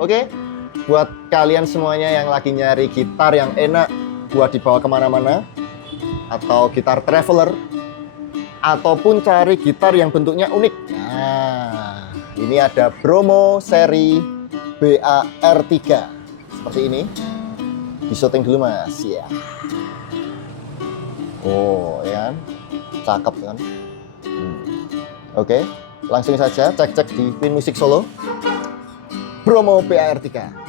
Oke, buat kalian semuanya yang lagi nyari gitar yang enak buat dibawa kemana-mana, atau gitar traveler, ataupun cari gitar yang bentuknya unik. Nah, ini ada Bromo seri BAR3 seperti ini. Disyuting dulu mas, ya. Oh, ya kan? Cakep kan? Oke, langsung saja cek-cek di Pin Musik Solo Bromo BAR3.